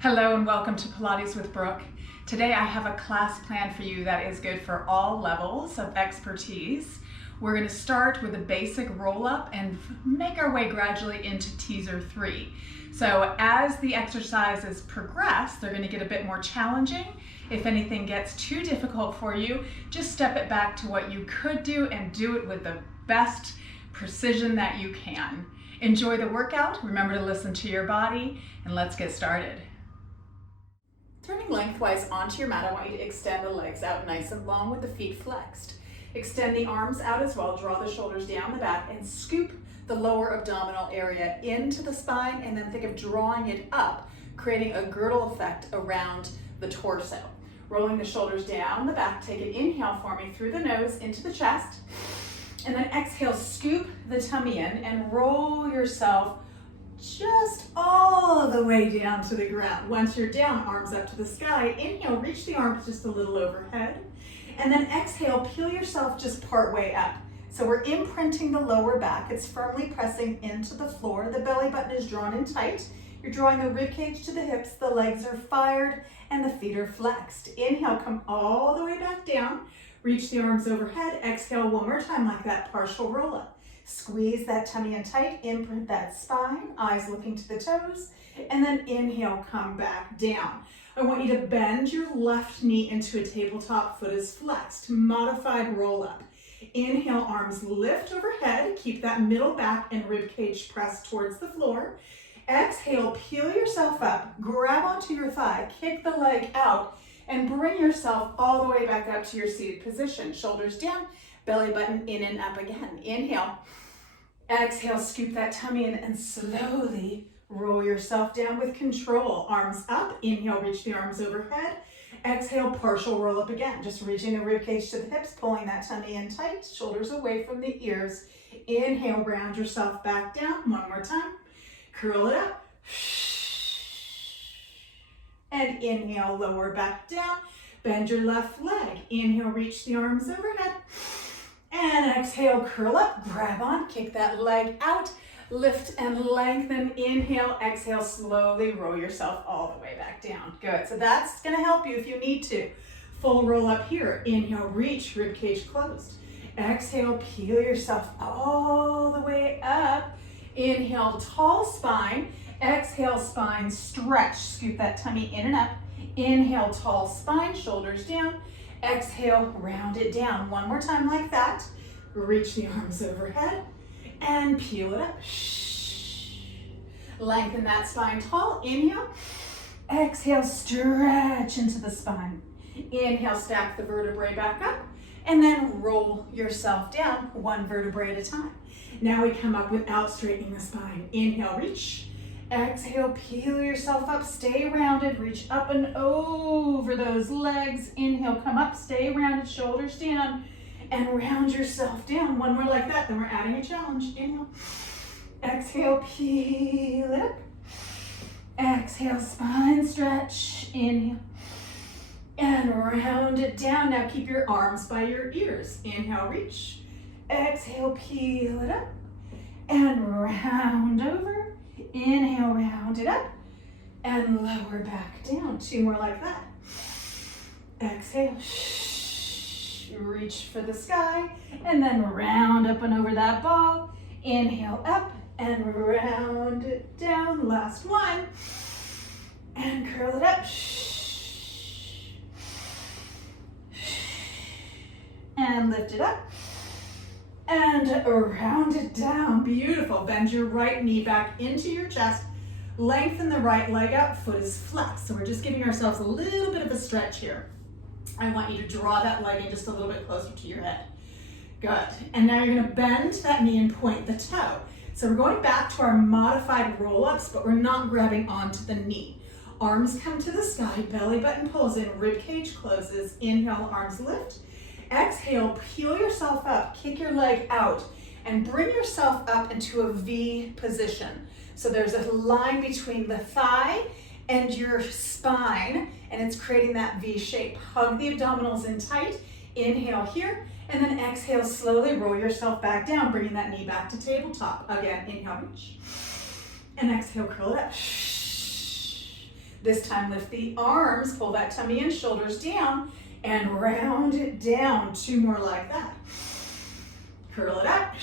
Hello and welcome to Pilates with Brooke. Today I have a class planned for you that is good for all levels of expertise. We're going to start with a basic roll-up and make our way gradually into Teaser 3. So as the exercises progress, they're going to get a bit more challenging. If anything gets too difficult for you, just step it back to what you could do and do it with the best precision that you can. Enjoy the workout, remember to listen to your body, and let's get started. Turning lengthwise onto your mat, I want you to extend the legs out nice and long with the feet flexed. Extend the arms out as well, draw the shoulders down the back and scoop the lower abdominal area into the spine, and then think of drawing it up, creating a girdle effect around the torso. Rolling the shoulders down the back, take an inhale for me through the nose into the chest, and then exhale, scoop the tummy in and roll yourself just all the way down to the ground. Once you're down, arms up to the sky. Inhale, reach the arms just a little overhead. And then exhale, peel yourself just part way up. So we're imprinting the lower back. It's firmly pressing into the floor. The belly button is drawn in tight. You're drawing the rib cage to the hips. The legs are fired and the feet are flexed. Inhale, come all the way back down. Reach the arms overhead. Exhale one more time like that, partial roll up. Squeeze that tummy in tight, imprint that spine, eyes looking to the toes, and then inhale, come back down. I want you to bend your left knee into a tabletop, foot is flexed, modified roll up. Inhale, arms lift overhead, keep that middle back and rib cage pressed towards the floor. Exhale, peel yourself up, grab onto your thigh, kick the leg out, and bring yourself all the way back up to your seated position. Shoulders down, belly button in and up again. Inhale, exhale, scoop that tummy in and slowly roll yourself down with control. Arms up, inhale, reach the arms overhead. Exhale, partial roll up again. Just reaching the rib cage to the hips, pulling that tummy in tight, shoulders away from the ears. Inhale, round yourself back down. One more time. Curl it up. And inhale, lower back down. Bend your left leg. Inhale, reach the arms overhead. And exhale, curl up, grab on, kick that leg out, lift and lengthen. Inhale, exhale, slowly roll yourself all the way back down. Good, so that's gonna help you if you need to. Full roll up here. Inhale, reach, rib cage closed. Exhale, peel yourself all the way up. Inhale, tall spine. Exhale, spine stretch. Scoop that tummy in and up. Inhale, tall spine, shoulders down. Exhale, round it down. One more time like that. Reach the arms overhead and peel it up. Lengthen that spine tall. Inhale. Exhale, stretch into the spine. Inhale, stack the vertebrae back up and then roll yourself down one vertebrae at a time. Now we come up without straightening the spine. Inhale, reach. Exhale, peel yourself up, stay rounded, reach up and over those legs. Inhale, come up, stay rounded, shoulders down, and round yourself down. One more like that, then we're adding a challenge. Inhale, exhale, peel it up. Exhale, spine stretch. Inhale, and round it down. Now keep your arms by your ears. Inhale, reach. Exhale, peel it up, and round over. Inhale, round it up, and lower back down. Two more like that. Exhale, reach for the sky, and then round up and over that ball. Inhale, up, and round it down. Last one, and curl it up. And lift it up. And round it down. Beautiful. Bend your right knee back into your chest. Lengthen the right leg out. Foot is flexed. So we're just giving ourselves a little bit of a stretch here. I want you to draw that leg in just a little bit closer to your head. Good. And now you're going to bend that knee and point the toe. So we're going back to our modified roll-ups, but we're not grabbing onto the knee. Arms come to the sky. Belly button pulls in. Rib cage closes. Inhale, arms lift. Exhale, peel yourself up, kick your leg out, and bring yourself up into a V position. So there's a line between the thigh and your spine, and it's creating that V shape. Hug the abdominals in tight. Inhale here, and then exhale, slowly roll yourself back down, bringing that knee back to tabletop. Again, inhale, reach, and exhale, curl it up. This time lift the arms, pull that tummy in, shoulders down, and round it down. 2 more like that. Curl it up.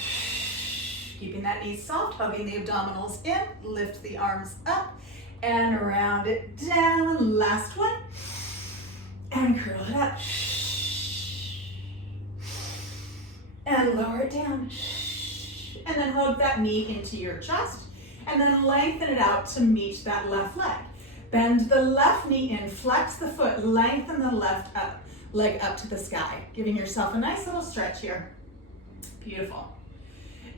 Keeping that knee soft, hugging the abdominals in, lift the arms up, and round it down. Last one. And curl it up. And lower it down. And then hug that knee into your chest. And then lengthen it out to meet that left leg. Bend the left knee in, flex the foot, lengthen the left leg up to the sky, giving yourself a nice little stretch here. Beautiful.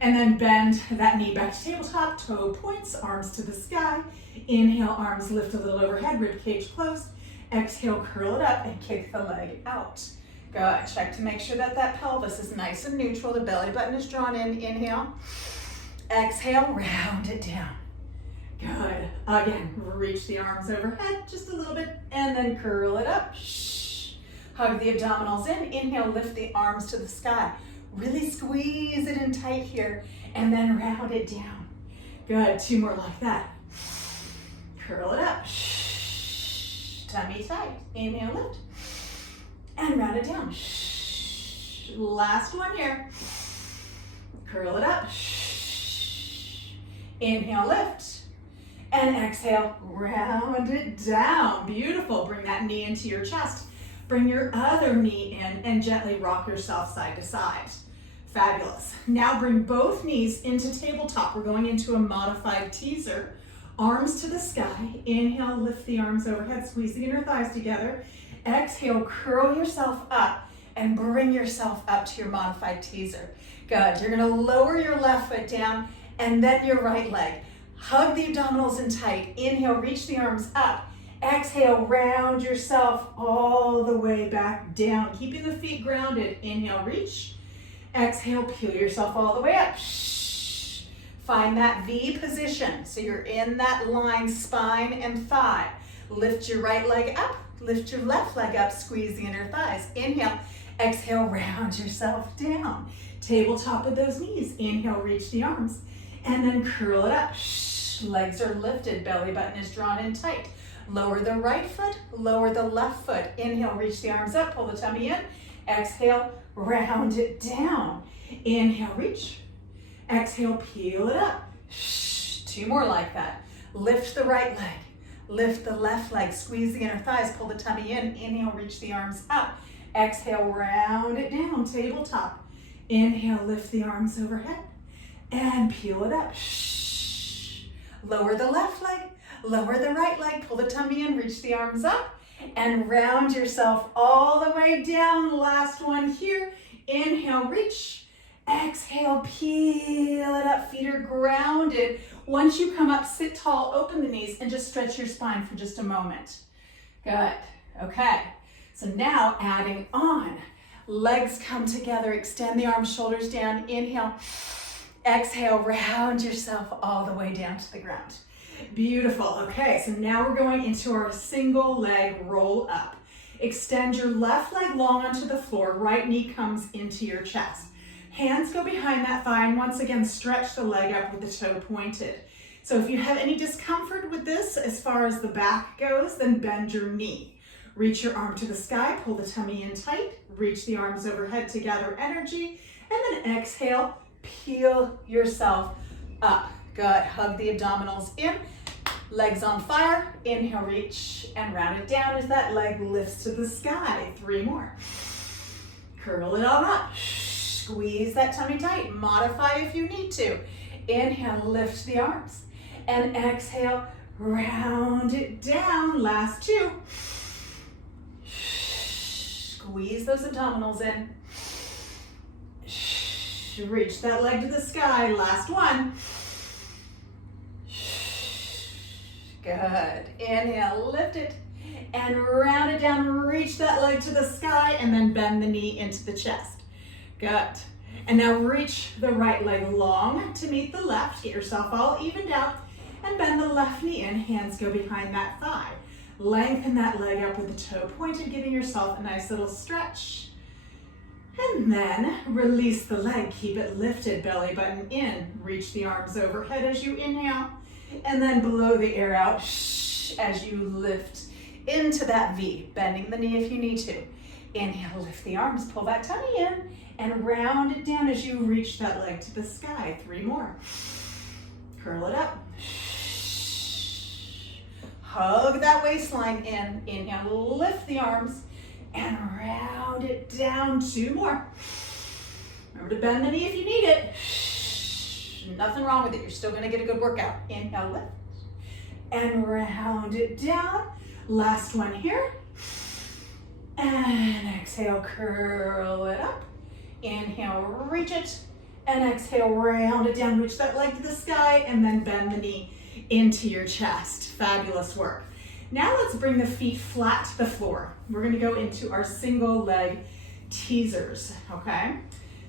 And then bend that knee back to tabletop, toe points, arms to the sky. Inhale, arms lift a little overhead, rib cage closed. Exhale, curl it up and kick the leg out. Good. Check to make sure that that pelvis is nice and neutral. The belly button is drawn in. Inhale. Exhale, round it down. Good. Again, reach the arms overhead just a little bit and then curl it up. Hug the abdominals in. Inhale, lift the arms to the sky. Really squeeze it in tight here and then round it down. Good. 2 more like that. Curl it up. Tummy tight. Inhale, lift. And round it down. Last one here. Curl it up. Inhale, lift. And exhale, round it down. Beautiful. Bring that knee into your chest. Bring your other knee in and gently rock yourself side to side. Fabulous. Now bring both knees into tabletop. We're going into a modified teaser. Arms to the sky. Inhale, lift the arms overhead, squeeze the inner thighs together. Exhale, curl yourself up and bring yourself up to your modified teaser. Good. You're going to lower your left foot down and then your right leg. Hug the abdominals in tight. Inhale, reach the arms up. Exhale, round yourself all the way back down, keeping the feet grounded. Inhale, reach. Exhale, peel yourself all the way up. Find that V position. So you're in that line, spine and thigh. Lift your right leg up. Lift your left leg up. Squeeze the inner thighs. Inhale. Exhale, round yourself down. Tabletop with those knees. Inhale, reach the arms. And then curl it up. Legs are lifted. Belly button is drawn in tight. Lower the right foot. Lower the left foot. Inhale, reach the arms up. Pull the tummy in. Exhale, round it down. Inhale, reach. Exhale, peel it up. 2 more like that. Lift the right leg. Lift the left leg. Squeeze the inner thighs. Pull the tummy in. Inhale, reach the arms up. Exhale, round it down. Tabletop. Inhale, lift the arms overhead. And peel it up. Lower the left leg. Lower the right leg. Pull the tummy in. Reach the arms up. And round yourself all the way down. Last one here. Inhale, reach. Exhale, peel it up. Feet are grounded. Once you come up, sit tall, open the knees, and just stretch your spine for just a moment. Good. Okay. So now adding on. Legs come together. Extend the arms, shoulders down. Inhale. Exhale, round yourself all the way down to the ground. Beautiful. Okay, so now we're going into our single leg roll up. Extend your left leg long onto the floor. Right knee comes into your chest. Hands go behind that thigh, and once again, stretch the leg up with the toe pointed. So if you have any discomfort with this as far as the back goes, then bend your knee. Reach your arm to the sky, pull the tummy in tight, reach the arms overhead to gather energy, and then exhale, peel yourself up. Good. Hug the abdominals in, legs on fire. Inhale, reach, and round it down as that leg lifts to the sky. 3 more. Curl it all up. Squeeze that tummy tight. Modify if you need to. Inhale, lift the arms. And exhale, round it down. Last 2. Squeeze those abdominals in. Reach that leg to the sky. Last 1. Good. Inhale, lift it. And round it down. Reach that leg to the sky. And then bend the knee into the chest. Good. And now reach the right leg long to meet the left. Get yourself all evened out. And bend the left knee in. Hands go behind that thigh. Lengthen that leg up with the toe pointed, giving yourself a nice little stretch. And then release the leg. Keep it lifted, belly button in. Reach the arms overhead as you inhale. And then blow the air out. as you lift into that V, bending the knee if you need to. Inhale, lift the arms, pull that tummy in, and round it down as you reach that leg to the sky. 3 more. Curl it up. Hug that waistline in. Inhale, lift the arms, and round it down. 2 more. Remember to bend the knee if you need it. Nothing wrong with it. You're still gonna get a good workout. Inhale, lift, and round it down. Last one here. And exhale, curl it up. Inhale, reach it. And exhale, round it down. Reach that leg to the sky, and then bend the knee into your chest. Fabulous work. Now let's bring the feet flat to the floor. We're gonna go into our single leg teasers, okay?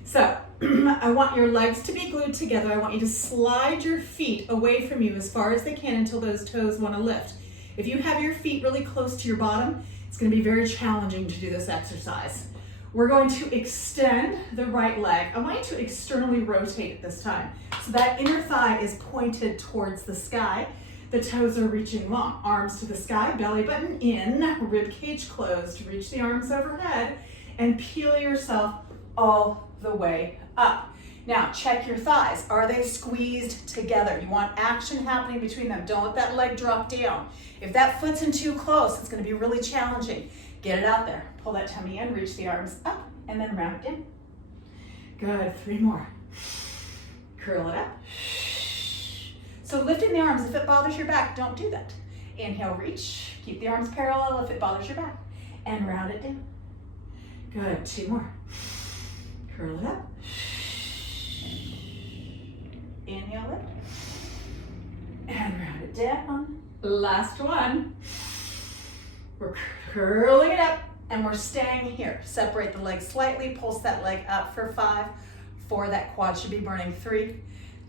So I want your legs to be glued together. I want you to slide your feet away from you as far as they can until those toes want to lift. If you have your feet really close to your bottom, it's going to be very challenging to do this exercise. We're going to extend the right leg. I want you to externally rotate at this time. So that inner thigh is pointed towards the sky. The toes are reaching long. Arms to the sky, belly button in, rib cage closed. Reach the arms overhead and peel yourself all the way up. Now check your thighs. Are they squeezed together? You want action happening between them. Don't let that leg drop down. If that foot's in too close, it's going to be really challenging. Get it out there. Pull that tummy in, reach the arms up, and then round it in. Good. 3 more. Curl it up. So lifting the arms, if it bothers your back, don't do that. Inhale, reach. Keep the arms parallel if it bothers your back. And round it down. Good. 2 more. Curl it up. Inhale it. And round it down. Last one. We're curling it up and we're staying here. Separate the legs slightly, pulse that leg up for 5. 4, that quad should be burning. 3,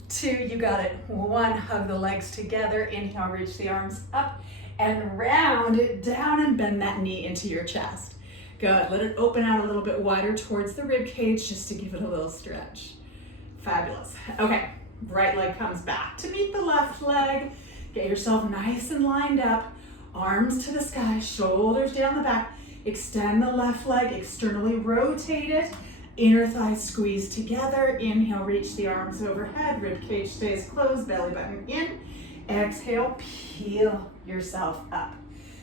2, you got it. 1, hug the legs together. Inhale, reach the arms up and round it down and bend that knee into your chest. Good, let it open out a little bit wider towards the rib cage just to give it a little stretch. Fabulous. Okay, right leg comes back to meet the left leg. Get yourself nice and lined up. Arms to the sky, shoulders down the back. Extend the left leg, externally rotate it. Inner thighs squeeze together. Inhale, reach the arms overhead. Rib cage stays closed, belly button in. Exhale, peel yourself up.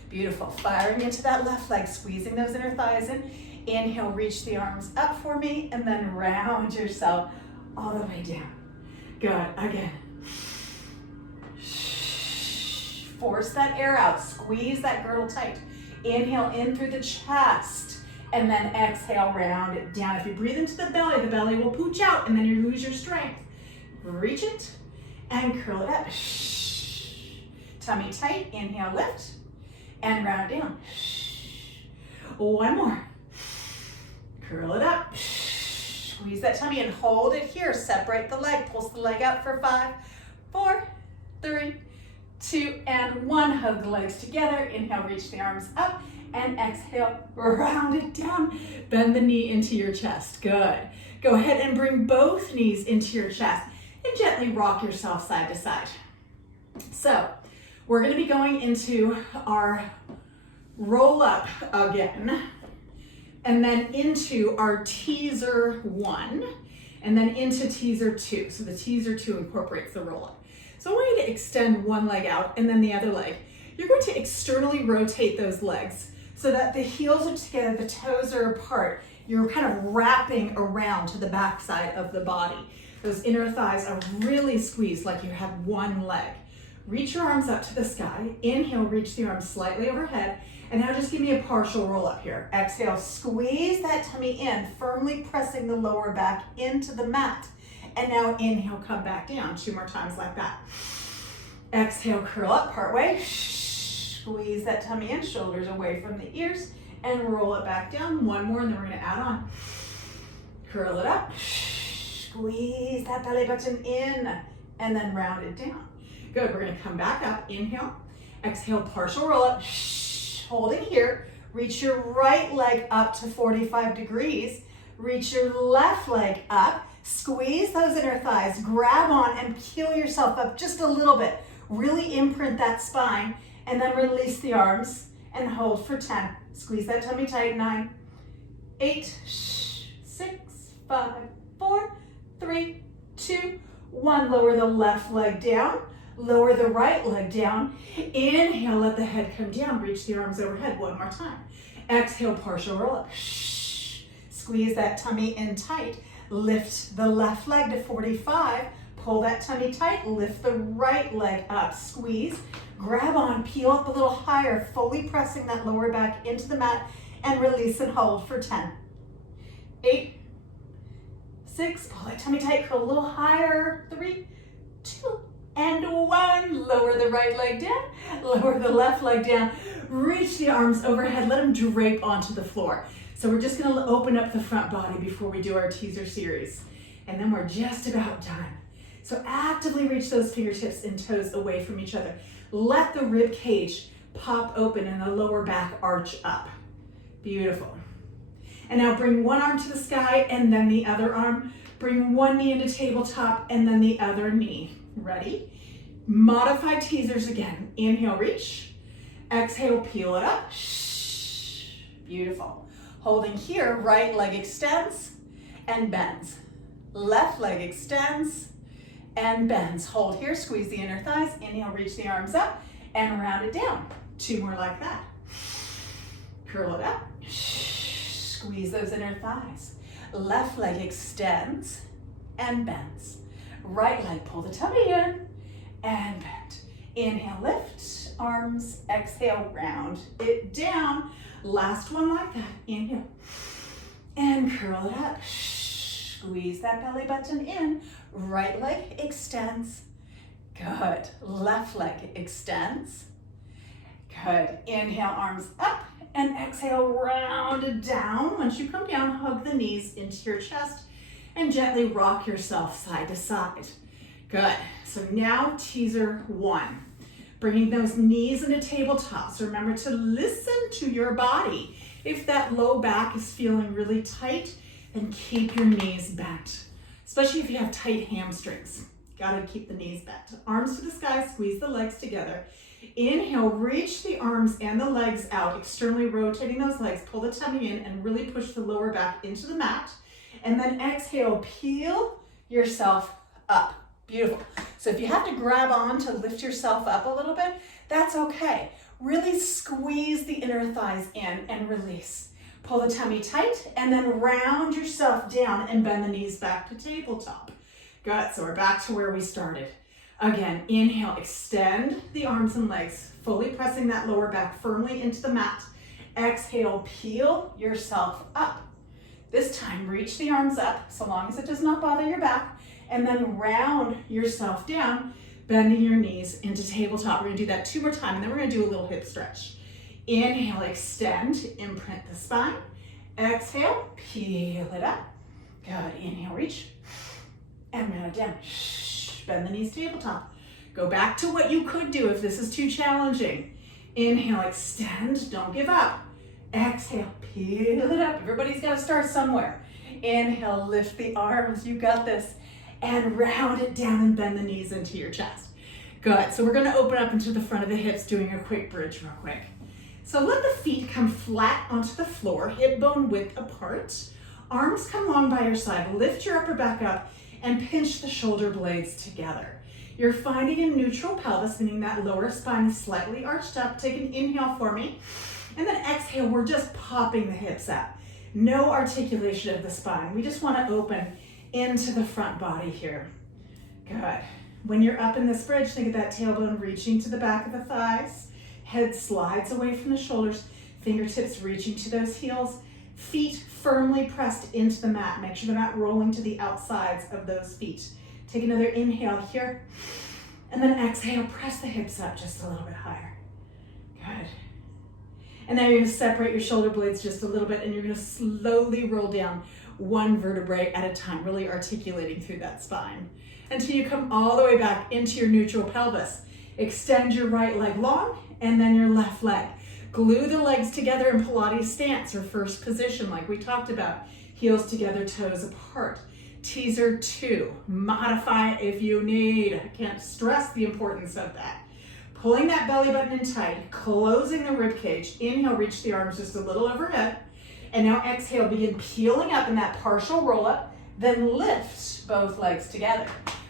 Beautiful. Firing into that left leg, squeezing those inner thighs in. Inhale, reach the arms up for me, and then round yourself all the way down. Good. Again. Force that air out. Squeeze that girdle tight. Inhale in through the chest, and then exhale, round it down. If you breathe into the belly will pooch out, and then you lose your strength. Reach it, and curl it up. Tummy tight. Inhale, lift. And round it down. 1 more. Curl it up. Squeeze that tummy and hold it here. Separate the leg. Pulse the leg out for 5, 4, 3, 2, and 1. Hug the legs together. Inhale, reach the arms up. And exhale, round it down. Bend the knee into your chest. Good. Go ahead and bring both knees into your chest and gently rock yourself side to side. So, we're going to be going into our roll up again, and then into our teaser 1, and then into teaser 2. So the teaser 2 incorporates the roll up. So I want you to extend one leg out and then the other leg. You're going to externally rotate those legs so that the heels are together, the toes are apart. You're kind of wrapping around to the back side of the body. Those inner thighs are really squeezed like you have one leg. Reach your arms up to the sky. Inhale, reach the arms slightly overhead. And now just give me a partial roll up here. Exhale, squeeze that tummy in, firmly pressing the lower back into the mat. And now inhale, come back down. 2 more times like that. Exhale, curl up partway. Squeeze that tummy in, shoulders away from the ears, and roll it back down. 1 more, and then we're gonna add on. Curl it up. Squeeze that belly button in, and then round it down. Good, we're gonna come back up, inhale, exhale, partial roll up, holding here, reach your right leg up to 45 degrees, reach your left leg up, squeeze those inner thighs, grab on and peel yourself up just a little bit, really imprint that spine, And then release the arms and hold for 10. Squeeze that tummy tight. 9, 8, 6, 5, 4, 3, 2, 1. Lower the left leg down. Lower the right leg down. Inhale, let the head come down. Reach the arms overhead. One more time. Exhale, partial roll up. Squeeze that tummy in tight. Lift the left leg to 45. Pull that tummy tight. Lift the right leg up. Squeeze. Grab on. Peel up a little higher. Fully pressing that lower back into the mat. And release and hold for 10. 8, 6. Pull that tummy tight. Curl a little higher. 3, 2, and 1. Lower the right leg down. Lower the left leg down. Reach the arms overhead. Let them drape onto the floor. So we're just going to open up the front body before we do our teaser series. And then we're just about done. So actively reach those fingertips and toes away from each other. Let the rib cage pop open and the lower back arch up. Beautiful. And now bring one arm to the sky and then the other arm. Bring one knee into tabletop and then the other knee. Ready? Modified teasers again. Inhale, reach. Exhale, peel it up. Beautiful. Holding here, right leg extends and bends. Left leg extends and bends. Hold here, squeeze the inner thighs. Inhale, reach the arms up and round it down. 2 more like that. Curl it up. Squeeze those inner thighs. Left leg extends and bends. Right leg, pull the tummy in and bend. Inhale, lift, arms, exhale, round it down. Last one like that. Inhale and curl it up. Squeeze that belly button in. Right leg extends. Good. Left leg extends. Good. Inhale, arms up and exhale, round it down. Once you come down, hug the knees into your chest and gently rock yourself side to side. Good. So now teaser 1. Bringing those knees into tabletops. Remember to listen to your body. If that low back is feeling really tight, then keep your knees bent. Especially if you have tight hamstrings. Gotta keep the knees bent. Arms to the sky, squeeze the legs together. Inhale, reach the arms and the legs out, externally rotating those legs. Pull the tummy in and really push the lower back into the mat. And then exhale, peel yourself up. Beautiful. So if you have to grab on to lift yourself up a little bit, that's okay. Really squeeze the inner thighs in and release. Pull the tummy tight and then round yourself down and bend the knees back to tabletop. Good. So we're back to where we started. Again, inhale, extend the arms and legs, fully pressing that lower back firmly into the mat. Exhale, peel yourself up. This time, reach the arms up, so long as it does not bother your back, and then round yourself down, bending your knees into tabletop. We're gonna do that 2 more times, and then we're gonna do a little hip stretch. Inhale, extend, imprint the spine. Exhale, peel it up. Good, inhale, reach, and round it down. Bend the knees tabletop. Go back to what you could do if this is too challenging. Inhale, extend, don't give up. Exhale, peel it up. Everybody's got to start somewhere. Inhale, lift the arms, you got this. And round it down and bend the knees into your chest. Good, so we're gonna open up into the front of the hips, doing a quick bridge real quick. So let the feet come flat onto the floor, hip bone width apart. Arms come long by your side. Lift your upper back up and pinch the shoulder blades together. You're finding a neutral pelvis, meaning that lower spine is slightly arched up. Take an inhale for me. And then exhale, we're just popping the hips out. No articulation of the spine. We just want to open into the front body here. Good. When you're up in this bridge, think of that tailbone reaching to the back of the thighs. Head slides away from the shoulders. Fingertips reaching to those heels. Feet firmly pressed into the mat. Make sure they're not rolling to the outsides of those feet. Take another inhale here. And then exhale, press the hips up just a little bit higher. Good. And now you're gonna separate your shoulder blades just a little bit and you're gonna slowly roll down one vertebrae at a time, really articulating through that spine until you come all the way back into your neutral pelvis. Extend your right leg long and then your left leg. Glue the legs together in Pilates stance or first position like we talked about. Heels together, toes apart. Teaser 2, modify if you need. I can't stress the importance of that. Pulling that belly button in tight, closing the rib cage. Inhale, reach the arms just a little overhead. And now exhale, begin peeling up in that partial roll up, then lift both legs together.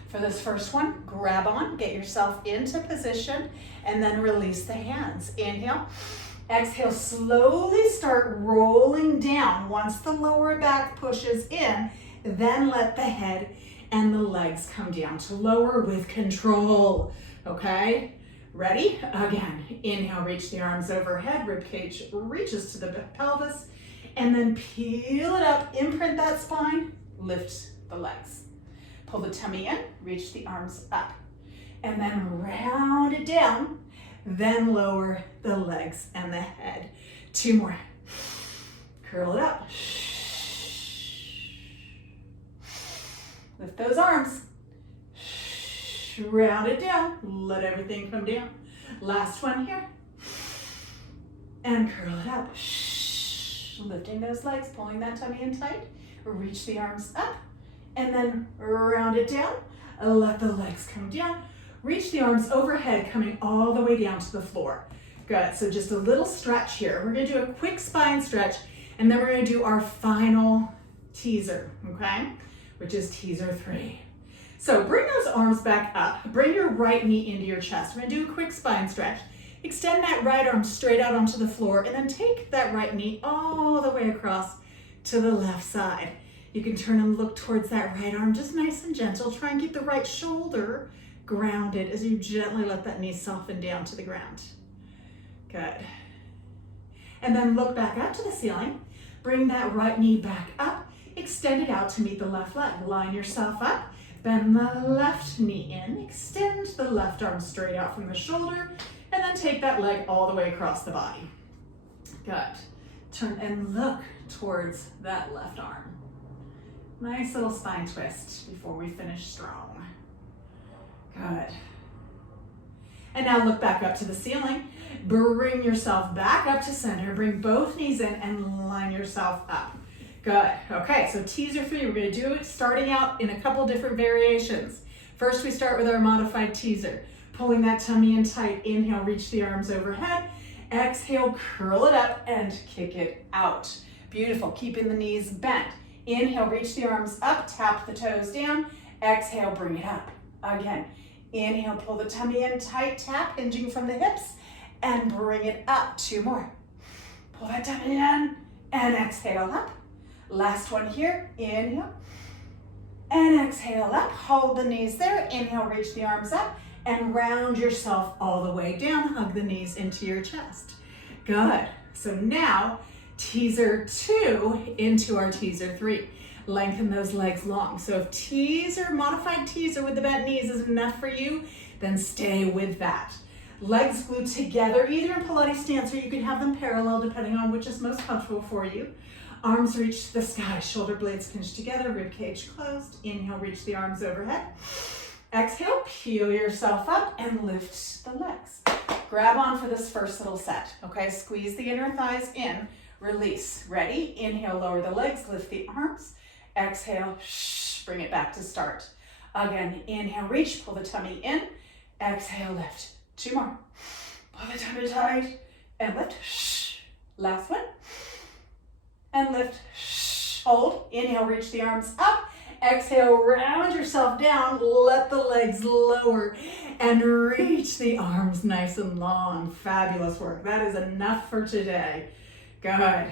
For this first one, grab on, get yourself into position, and then release the hands. Inhale, exhale, slowly start rolling down. Once the lower back pushes in, then let the head and the legs come down to lower with control, okay? Ready? Again, inhale, reach the arms overhead, rib cage reaches to the pelvis, and then peel it up, imprint that spine, lift the legs. Pull the tummy in, reach the arms up, and then round it down, then lower the legs and the head. 2 more. Curl it up. Lift those arms. Round it down, let everything come down. Last one here. And curl it up. Lifting those legs, pulling that tummy in tight. Reach the arms up, and then round it down. Let the legs come down. Reach the arms overhead, coming all the way down to the floor. Good, so just a little stretch here. We're gonna do a quick spine stretch, and then we're gonna do our final teaser, okay? Which is teaser 3. So bring those arms back up. Bring your right knee into your chest. We're gonna do a quick spine stretch. Extend that right arm straight out onto the floor, and then take that right knee all the way across to the left side. You can turn and look towards that right arm, just nice and gentle. Try and keep the right shoulder grounded as you gently let that knee soften down to the ground. Good. And then look back up to the ceiling. Bring that right knee back up. Extend it out to meet the left leg. Line yourself up. Bend the left knee in. Extend the left arm straight out from the shoulder. And then take that leg all the way across the body. Good. Turn and look towards that left arm. Nice little spine twist before we finish strong. Good. And now look back up to the ceiling. Bring yourself back up to center. Bring both knees in and line yourself up. Good. Okay, so teaser 3, we're going to do it starting out in a couple different variations. First, we start with our modified teaser. Pulling that tummy in tight. Inhale, reach the arms overhead. Exhale, curl it up and kick it out. Beautiful. Keeping the knees bent. Inhale, reach the arms up, tap the toes down. Exhale, bring it up. Again. Inhale, pull the tummy in tight, tap, hinging from the hips, and bring it up. 2 more. Pull that tummy in and exhale up. Last one here. Inhale and exhale up. Hold the knees there. Inhale, reach the arms up and round yourself all the way down. Hug the knees into your chest. Good. So now teaser 2 into our teaser 3. Lengthen those legs long. So if teaser, modified teaser with the bent knees is enough for you, then stay with that. Legs glued together, either in Pilates stance or you can have them parallel depending on which is most comfortable for you. Arms reach the sky, shoulder blades pinched together, rib cage closed. Inhale, reach the arms overhead. Exhale, peel yourself up and lift the legs. Grab on for this first little set, okay? Squeeze the inner thighs in, release. Ready? Inhale, lower the legs, lift the arms. Exhale, bring it back to start. Again, inhale, reach, pull the tummy in. Exhale, lift. 2 more. Pull the tummy tight and lift. Last one. And lift. Hold. Inhale, reach the arms up. Exhale, round yourself down. Let the legs lower and reach the arms nice and long. Fabulous work. That is enough for today. Good.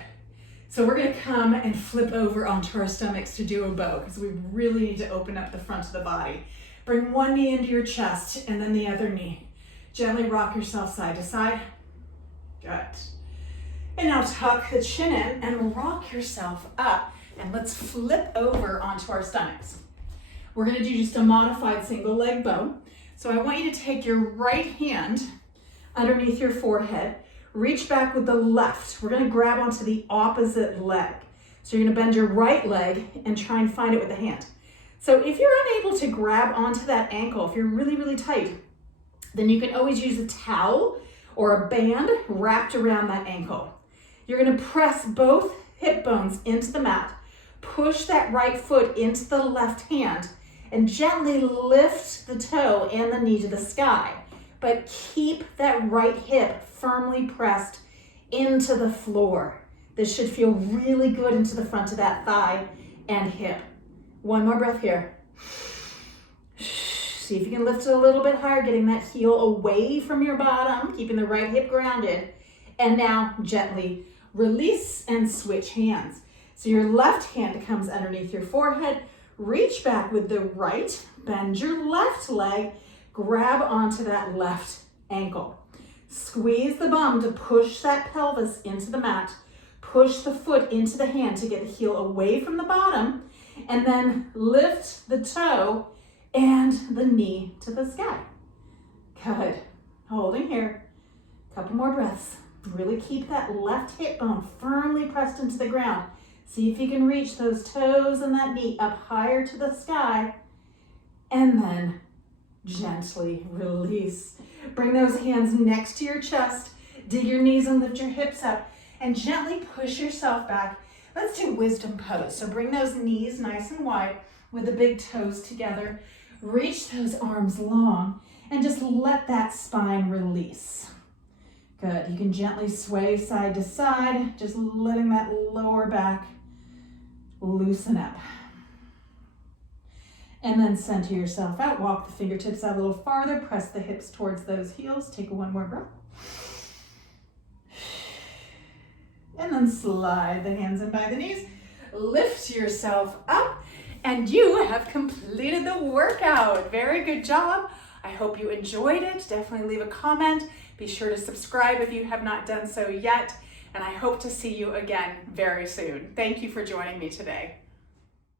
So we're going to come and flip over onto our stomachs to do a bow because we really need to open up the front of the body. Bring one knee into your chest and then the other knee. Gently rock yourself side to side. Good. And now tuck the chin in and rock yourself up. And let's flip over onto our stomachs. We're going to do just a modified single leg bow. So I want you to take your right hand underneath your forehead. Reach back with the left. We're going to grab onto the opposite leg. So you're going to bend your right leg and try and find it with the hand. So if you're unable to grab onto that ankle, if you're really, really tight, then you can always use a towel or a band wrapped around that ankle. You're going to press both hip bones into the mat, push that right foot into the left hand, and gently lift the toe and the knee to the sky. but keep that right hip firmly pressed into the floor. This should feel really good into the front of that thigh and hip. One more breath here. See if you can lift it a little bit higher, getting that heel away from your bottom, keeping the right hip grounded. And now gently release and switch hands. So your left hand comes underneath your forehead, reach back with the right, bend your left leg, grab onto that left ankle. Squeeze the bum to push that pelvis into the mat. Push the foot into the hand to get the heel away from the bottom, and then lift the toe and the knee to the sky. Good. Holding here. Couple more breaths. Really keep that left hip bone firmly pressed into the ground. See if you can reach those toes and that knee up higher to the sky, and then gently release. Bring those hands next to your chest. Dig your knees and lift your hips up, and gently push yourself back. Let's do wisdom pose. So bring those knees nice and wide with the big toes together. Reach those arms long and just let that spine release. Good. You can gently sway side to side, just letting that lower back loosen up. And then center yourself out. Walk the fingertips out a little farther. Press the hips towards those heels. Take one more breath. And then slide the hands in by the knees. Lift yourself up, and you have completed the workout. Very good job. I hope you enjoyed it. Definitely leave a comment. Be sure to subscribe if you have not done so yet. And I hope to see you again very soon. Thank you for joining me today.